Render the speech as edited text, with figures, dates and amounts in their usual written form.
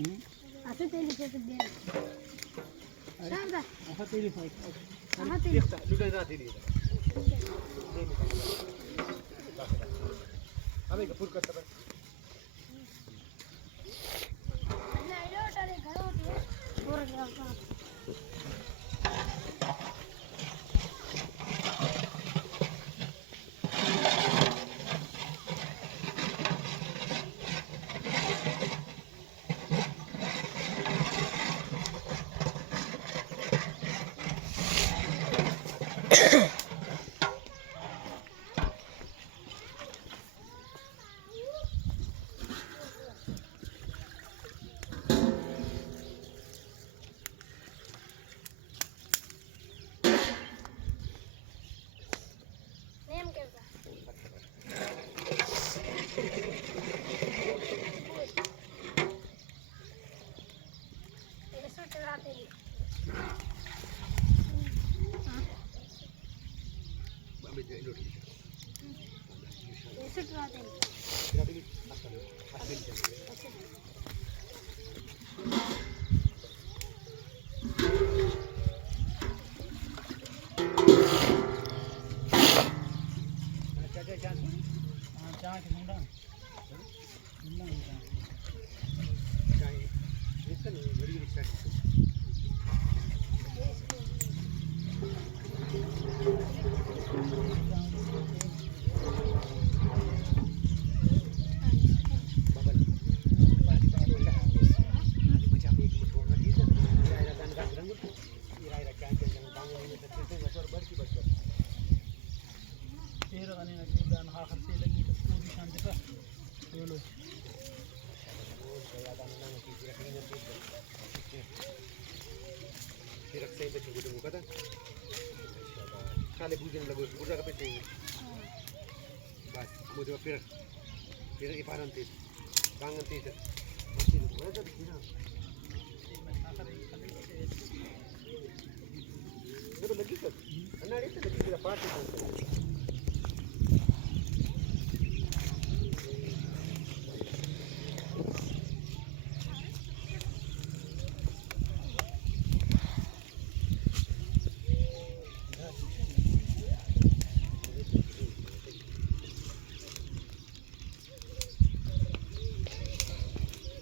Asal teli saya sedih. Sabar. Apa teli fight? Apa teli? Luda जाती नहीं हमें कपूर करता है Nah, ini udah ada galau dia. Orang yang apa? Nem kerja. Ini sudah rata ni. हमें जो इन्होंने Ini sudah rata ni. किया भी मस्त है हाथ में चल Jangan kemungkinan. चाहे इसका नहीं बड़ी rickshaw bubble macam ini kemudian lagi tu iraira dan gandrung iraira kan jangan bangun ini tertentu besar berki Tera kan ini dan hak hasil lagi tu pun शांति का. Dulu. saya dan nang nanti kira kira nanti kira saya betul betul buka dah kali bujan lagu bukan apa sih bas kemudian फिर इपारन थी बांगन थी मस्ती में जब किना जब लगी कर अन्ना रे तो लगी पार्टी